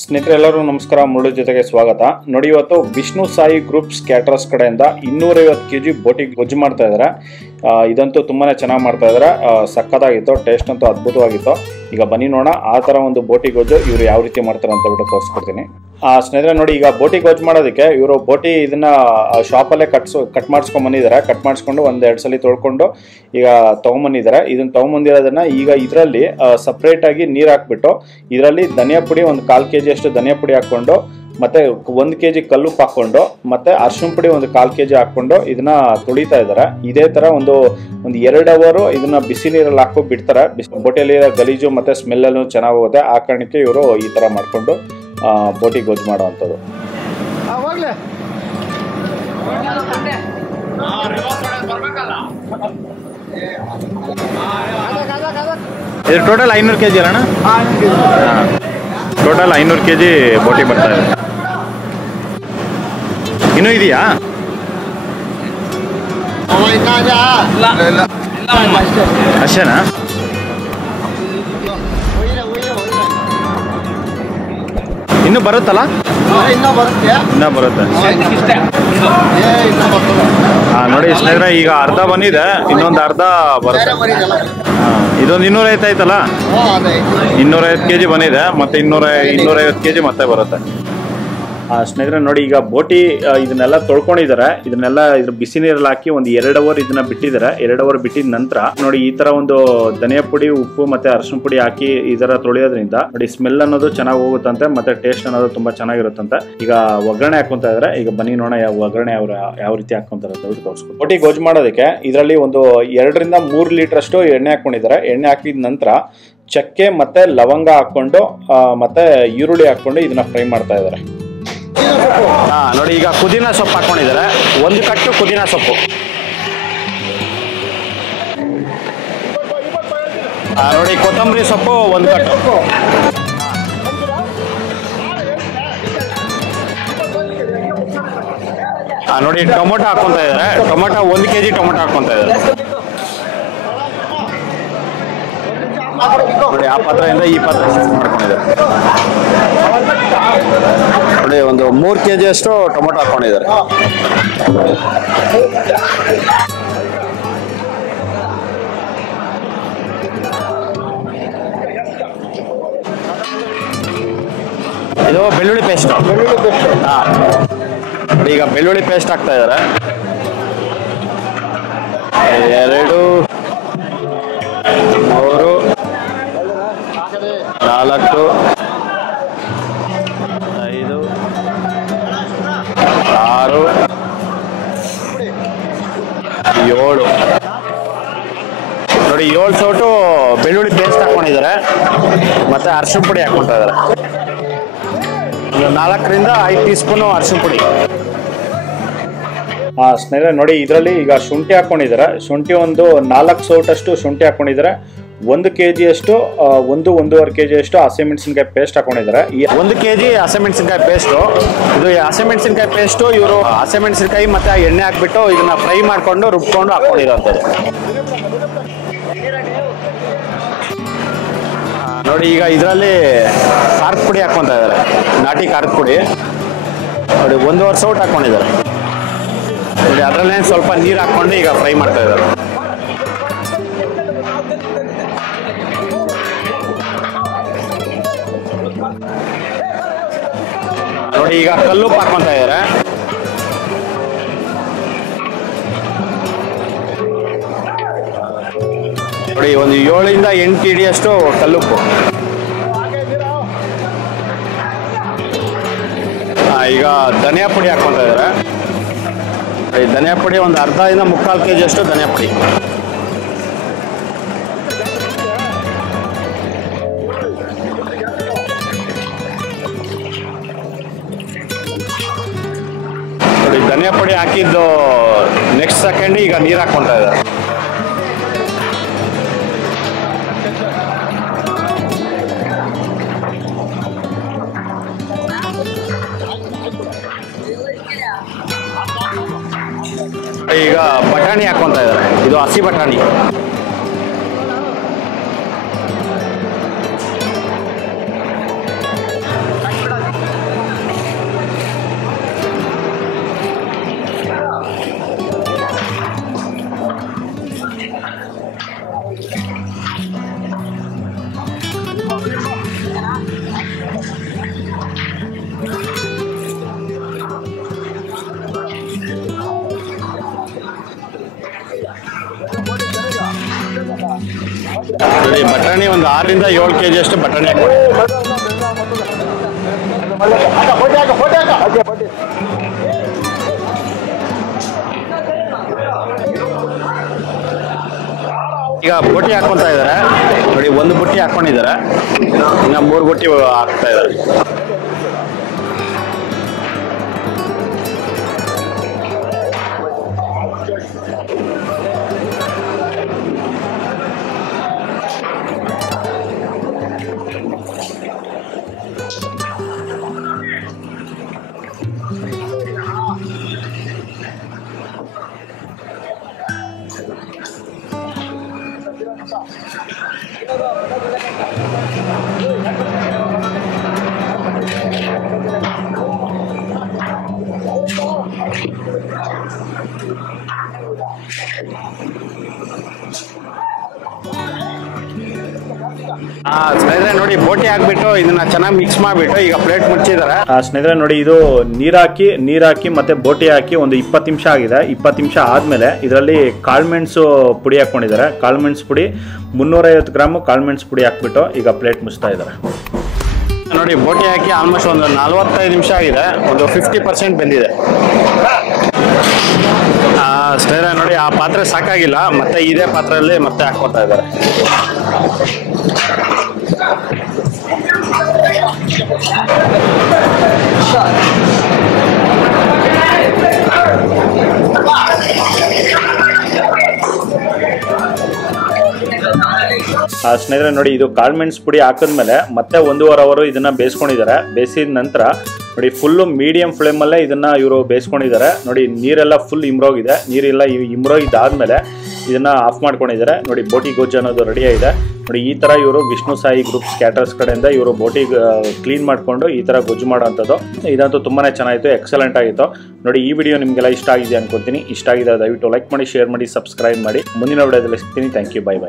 ಸ್ನೇಹಿತರೆಲ್ಲರೂ ನಮಸ್ಕಾರ. ಮುರುಳು ಜೊತೆಗೆ ಸ್ವಾಗತ. ನೋಡಿ, ಇವತ್ತು ವಿಷ್ಣು ಸಾಯಿ ಗ್ರೂಪ್ಸ್ ಕ್ಯಾಟರರ್ಸ್ ಕಡೆಯಿಂದ 250 kg ಬೋಟಿ ಗೊಜ್ಜು ಮಾಡ್ತಾ ಇದ್ದಾರೆ. ಇದಂತೂ ತುಂಬಾನೇ ಚೆನ್ನಾಗಿ ಮಾಡ್ತಾ ಇದ್ದಾರೆ. ಸಕ್ಕತ್ತಾಗಿತ್ತು, ಟೇಸ್ಟ್ ಅಂತೂ ಅದ್ಭುತವಾಗಿತ್ತು. ಈಗ ಬನ್ನಿ ನೋಡೋಣ ಆ ಥರ ಒಂದು ಬೋಟಿ ಗೊಜ್ಜು ಇವರು ಯಾವ ರೀತಿ ಮಾಡ್ತಾರೆ ಅಂತ ಬಿಟ್ಟು ತೋರಿಸ್ಕೊಡ್ತೀನಿ. ಸ್ನೇಹಿತರೆ ನೋಡಿ, ಈಗ ಬೋಟಿ ಗೊಜ್ಜು ಮಾಡೋದಕ್ಕೆ ಇವರು ಬೋಟಿ ಇದನ್ನ ಶಾಪಲ್ಲೇ ಕಟ್ ಮಾಡಿಸ್ಕೊಂಡ್ ಬಂದಿದ್ದಾರೆ. ಕಟ್ ಮಾಡಿಸ್ಕೊಂಡು 1-2 ಸಲ ತೊಳ್ಕೊಂಡು ಈಗ ತೊಗೊಂಬಂದಿದ್ದಾರೆ. ಇದನ್ನ ತೊಗೊಂಬಂದಿರೋದನ್ನ ಈಗ ಇದರಲ್ಲಿ ಸಪ್ರೇಟ್ ಆಗಿ ನೀರು ಹಾಕ್ಬಿಟ್ಟು ಇದರಲ್ಲಿ ಧನಿಯಾ ಪುಡಿ 1/4 kg ಅಷ್ಟು ಧನಿಯಾ ಪುಡಿ ಹಾಕೊಂಡು ಮತ್ತೆ 1 kg ಕಲ್ಲುಪ್ಪು ಹಾಕೊಂಡು ಮತ್ತೆ ಅರಿಶಿನ ಪುಡಿ 1/4 kg ಹಾಕೊಂಡು ಇದನ್ನ ತೊಳಿತಾ ಇದ್ದಾರೆ. ಇದೇ ತರ ಒಂದು 2 ಅವರ್ ಇದನ್ನ ಬಿಸಿ ನೀರಲ್ಲಿ ಹಾಕಿ ಬಿಡ್ತಾರೆ. ಬೋಟಿಯಲ್ಲಿ ಗಲೀಜು ಮತ್ತೆ ಸ್ಮೆಲ್ ಎಲ್ಲೂ ಚೆನ್ನಾಗಿ ಹೋಗುತ್ತೆ. ಆ ಕಾರಣಕ್ಕೆ ಇವರು ಈ ತರ ಮಾಡ್ಕೊಂಡು ಬೋಟಿ ಗೊಜ್ಜು ಮಾಡುವಂಥದ್ದು. ಇದು ಟೋಟಲ್ 500 kg ಅಲ್ಲ ಅಣ್ಣ? ಟೋಟಲ್ 500 kg ಬೋಟಿ ಬರ್ತಾ ಇದೆ. ಇನ್ನೂ ಇದೆಯಾ? ಅಷ್ಟೇನಾ? ಇನ್ನು ಬರುತ್ತಲ್ಲ? ಇನ್ನೂ ಬರುತ್ತೆ. ನೋಡಿ ಸ್ನೇಹಿತರೆ, ಈಗ ಅರ್ಧ ಬಂದಿದೆ, ಇನ್ನೊಂದು ಅರ್ಧ ಬರುತ್ತೆ. ಇದೊಂದು 250 ಆಯ್ತಲ್ಲ, 250 kg ಬಂದಿದೆ, ಮತ್ತೆ 250 kg ಮತ್ತೆ ಬರುತ್ತೆ. ಸ್ನೇಹಿತರೆ ನೋಡಿ, ಈಗ ಬೋಟಿ ಇದನ್ನೆಲ್ಲ ತೊಳ್ಕೊಂಡಿದ್ದಾರೆ. ಇದನ್ನೆಲ್ಲ ಇದ್ರ ಬಿಸಿ ನೀರಲ್ಲಿ ಹಾಕಿ 2 ಅವರ್ ಇದನ್ನ ಬಿಟ್ಟಿದ್ದಾರೆ. 2 ಅವರ್ ಬಿಟ್ಟಿದ ನಂತರ ನೋಡಿ ಈ ತರ ಒಂದು ಧನಿಯಾ ಪುಡಿ, ಉಪ್ಪು ಮತ್ತೆ ಅರಿಶಿನ ಪುಡಿ ಹಾಕಿ ಈ ತರ ತೊಳೆಯೋದ್ರಿಂದ ನೋಡಿ ಸ್ಮೆಲ್ ಅನ್ನೋದು ಚೆನ್ನಾಗಿ ಹೋಗುತ್ತಂತೆ, ಮತ್ತೆ ಟೇಸ್ಟ್ ಅನ್ನೋದು ತುಂಬಾ ಚೆನ್ನಾಗಿರುತ್ತಂತೆ. ಈಗ ಒಗ್ಗರಣೆ ಹಾಕೊಂತ ಇದಾರೆ. ಈಗ ಬನ್ನಿ ನೋಡೋಣ ಒಗ್ಗರಣೆ ಅವ್ರು ಯಾವ ರೀತಿ ಹಾಕೊಂತಾರೆ ಅಂತ ತೋರಿಸ್ಕೊಂಡು. ಬೋಟಿ ಗೊಜ್ಜು ಮಾಡೋದಕ್ಕೆ ಇದರಲ್ಲಿ ಒಂದು 2 ರಿಂದ 3 ಲೀಟರ್ ಅಷ್ಟು ಎಣ್ಣೆ ಹಾಕೊಂಡಿದ್ದಾರೆ. ಎಣ್ಣೆ ಹಾಕಿದ ನಂತರ ಚಕ್ಕೆ ಮತ್ತೆ ಲವಂಗ ಹಾಕೊಂಡು ಮತ್ತೆ ಈರುಳ್ಳಿ ಹಾಕೊಂಡು ಇದನ್ನ ಫ್ರೈ ಮಾಡ್ತಾ ಇದ್ದಾರೆ. ನೋಡಿ, ಈಗ ಪುದೀನ ಸೊಪ್ಪು ಹಾಕೊಂಡಿದ್ದಾರೆ. 1 ಕಟ್ಟು ಪುದೀನ ಸೊಪ್ಪು. ನೋಡಿ, ಕೊತ್ತಂಬರಿ ಸೊಪ್ಪು 1 ಕಟ್ಟು. ನೋಡಿ, ಟೊಮೊಟೊ ಹಾಕೊಂತ ಇದ್ದಾರೆ. ಟೊಮೊಟೊ 1 kg ಟೊಮೊಟೊ ಹಾಕೊಂತ ಇದ್ದಾರೆ. ನೋಡಿ, ಆ ಪಾತ್ರೆಯಿಂದ ಈ ಪಾತ್ರೆ ಮಾಡ್ಕೊಂಡಿದ್ದಾರೆ. ನೋಡಿ, ಒಂದು 3 kg ಅಷ್ಟು ಟೊಮೊಟೊ ಹಾಕೊಂಡಿದ್ದಾರೆ. ಇದು ಬೆಳ್ಳುಳ್ಳಿ ಪೇಸ್ಟ್. ಈಗ ಬೆಳ್ಳುಳ್ಳಿ ಪೇಸ್ಟ್ ಹಾಕ್ತಾ ಇದ್ದಾರೆ. 2 3 4 5 6 7 ನೋಡಿ, 7 ಸೌಟು ಬೆಳ್ಳುಳ್ಳಿ ಪೇಸ್ಟ್ ಹಾಕೊಂಡಿದ್ದಾರೆ. ಮತ್ತೆ ಅರಿಶಿನ ಪುಡಿ ಹಾಕೊಳ್ತಾ ಇದ್ದಾರೆ. 4 ರಿಂದ 5 ಟೀ ಸ್ಪೂನು ಅರಿಶಿನ ಪುಡಿ. ಸ್ನೇಹಿತರೆ ನೋಡಿ, ಇದರಲ್ಲಿ ಈಗ ಶುಂಠಿ ಹಾಕೊಂಡಿದ್ದಾರೆ. ಶುಂಠಿ ಒಂದು 4 ಸೌಟಷ್ಟು ಶುಂಠಿ ಹಾಕೊಂಡಿದ್ದಾರೆ. 1 kg ಅಷ್ಟು 1-1.5 kg ಅಷ್ಟು ಹಸಿಮೆಣಸಿನಕಾಯಿ ಪೇಸ್ಟ್ ಹಾಕೊಂಡಿದ್ದಾರೆ. 1 kg ಹಸಿಮೆಣಸಿನಕಾಯಿ ಪೇಸ್ಟು. ಇದು ಹಸಿಮೆಣಸಿನಕಾಯಿ ಪೇಸ್ಟು ಇವರು ಹಸಿಮೆಣಸಿನಕಾಯಿ ಮತ್ತೆ ಎಣ್ಣೆ ಹಾಕ್ಬಿಟ್ಟು ಇದನ್ನ ಫ್ರೈ ಮಾಡ್ಕೊಂಡು ರುಬ್ಕೊಂಡು ಹಾಕೊಂಡಿರೋಂಥದ್ದು. ನೋಡಿ, ಈಗ ಇದರಲ್ಲಿ ಖಾರದ ಪುಡಿ ಹಾಕ್ಕೊಂತ ಇದ್ದಾರೆ. ನಾಟಿ ಖಾರದ ಪುಡಿ ನೋಡಿ 1.5 ಸೌಟ್ ಹಾಕೊಂಡಿದ್ದಾರೆ. ನೋಡಿ, ಅದರಲ್ಲೇ ಸ್ವಲ್ಪ ನೀರು ಹಾಕ್ಕೊಂಡು ಈಗ ಫ್ರೈ ಮಾಡ್ತಾ ಇದ್ದಾರೆ. ನೋಡಿ, ಈಗ ಕಲ್ಲುಪ್ಪು ಹಾಕೊಂತ ಇದ್ದಾರೆ. ನೋಡಿ, ಒಂದು 7 ರಿಂದ 8 kg ಅಷ್ಟು ಕಲ್ಲುಪ್ಪು. ಈಗ ಧನಿಯಾ ಪುಡಿ ಹಾಕೊಂತ ಇದ್ದಾರೆ. ಧನಿಯಾ ಪುಡಿ ಒಂದು 1/2 ರಿಂದ 3/4 kg ಅಷ್ಟು ಧನಿಯಾ ಪುಡಿ. ನೋಡಿ, ಧನಿಯಾ ಪುಡಿ ಹಾಕಿದ್ದು ನೆಕ್ಸ್ಟ್ ಸೆಕೆಂಡ್ ಈಗ ನೀರು ಹಾಕೊಂತ ಇದ್ದಾರೆ. ಈಗ ಬಟಾಣಿ ಹಾಕೊಂತ ಇದ್ದಾರೆ. ಇದು ಹಸಿ ಬಟಾಣಿ. ಬಟಾಣಿ ಒಂದು 6 ರಿಂದ 7 kg ಅಷ್ಟು ಬಟಾಣಿ ಹಾಕೊಳ್ಳಿ. ಈಗ ಬುಟ್ಟಿ ಹಾಕೊಂತ ಇದಾರೆ ನೋಡಿ, ಒಂದು ಬುಟ್ಟಿ ಹಾಕೊಂಡಿದ್ದಾರೆ, ಇನ್ನ 3 ಬುಟ್ಟಿ ಹಾಕ್ತಾ ಇದ್ದಾರೆ. ಸ್ನೇಹಿತರೆ ನೋಡಿ, ಬೋಟಿ ಹಾಕ್ಬಿಟ್ಟು ಇದನ್ನ ಚೆನ್ನಾಗಿ ಮಿಕ್ಸ್ ಮಾಡಿಬಿಟ್ಟು ಈಗ ಪ್ಲೇಟ್ ಮುಚ್ಚಿದ್ದಾರೆ. ಸ್ನೇಹಿತರೆ ನೋಡಿ, ಇದು ನೀರ್ ಹಾಕಿ ಮತ್ತೆ ಬೋಟಿ ಹಾಕಿ ಒಂದು 20 ನಿಮಿಷ ಆಗಿದೆ. 20 ನಿಮಿಷ ಆದ್ಮೇಲೆ ಇದರಲ್ಲಿ ಕಾಳುಮೆಣಸು ಪುಡಿ ಹಾಕೊಂಡಿದ್ದಾರೆ. ಕಾಳುಮೆಣಸು ಪುಡಿ 350 ಗ್ರಾಮ್ ಕಾಳುಮೆಣಸು ಪುಡಿ ಹಾಕ್ಬಿಟ್ಟು ಈಗ ಪ್ಲೇಟ್ ಮುಚ್ತಾ ಇದ್ದಾರೆ. ನೋಡಿ, ಬೋಟಿ ಹಾಕಿ ಆಲ್ಮೋಸ್ಟ್ ಒಂದು 45 ನಿಮಿಷ ಆಗಿದೆ, ಒಂದು 50% ಬೆಂದಿದೆ. ಸ್ನೇಹಿತರೆ ನೋಡಿ, ಆ ಪಾತ್ರೆ ಸಾಕಾಗಿಲ್ಲ, ಮತ್ತೆ ಇದೇ ಪಾತ್ರೆಯಲ್ಲಿ ಮತ್ತೆ ಹಾಕ್ಕೊತಾ ಇದ್ದಾರೆ. ಸ್ನೇಹಿತರೆ ನೋಡಿ, ಇದು ಕಾಳುಮೆಣಸು ಪುಡಿ ಹಾಕಿದ್ಮೇಲೆ ಮತ್ತೆ 1.5 ಅವರ್ ಇದನ್ನ ಬೇಯಿಸ್ಕೊಂಡಿದ್ದಾರೆ. ಬೇಯಿಸಿದ ನಂತರ ನೋಡಿ, ಫುಲ್ಲು ಮೀಡಿಯಂ ಫ್ಲೇಮಲ್ಲೇ ಇದನ್ನ ಇವರು ಬೇಯಿಸ್ಕೊಂಡಿದ್ದಾರೆ. ನೋಡಿ, ನೀರೆಲ್ಲ ಫುಲ್ ಇಮ್ರೋಗಿದೆ. ನೀರೆಲ್ಲ ಇಮ್ರೋಗಿದ್ದಾದ್ಮೇಲೆ ಇದನ್ನ ಆಫ್ ಮಾಡ್ಕೊಂಡಿದ್ದಾರೆ. ನೋಡಿ, ಬೋಟಿ ಗೊಜ್ಜು ಅನ್ನೋದು ರೆಡಿ ಆಗಿದೆ. ನೋಡಿ, ಈ ತರ ಇವರು ವಿಷ್ಣು ಸಾಯಿ ಗ್ರೂಪ್ಸ್ ಕ್ಯಾಟರ್ಸ್ ಕಡೆಯಿಂದ ಇವರು ಬೋಟಿ ಕ್ಲೀನ್ ಮಾಡ್ಕೊಂಡು ಈ ತರ ಗೊಜ್ಜು ಮಾಡೋಂಥದ್ದು. ಇದಂತೂ ತುಂಬಾನೇ ಚೆನ್ನಾಗಿತ್ತು, ಎಕ್ಸಲೆಂಟ್ ಆಗಿತ್ತು. ನೋಡಿ, ಈ ವಿಡಿಯೋ ನಿಮಗೆಲ್ಲ ಇಷ್ಟ ಆಗಿದೆ ಅನ್ಕೊಂತೀನಿ. ಇಷ್ಟ ಆಗಿದೆ ದಯವಿಟ್ಟು ಲೈಕ್ ಮಾಡಿ, ಶೇರ್ ಮಾಡಿ, ಸಬ್ಸ್ಕ್ರೈಬ್ ಮಾಡಿ. ಮುಂದಿನ ವಿಡಿಯೋದಲ್ಲಿ ಸಿಗ್ತೀನಿ. Thank you, bye by.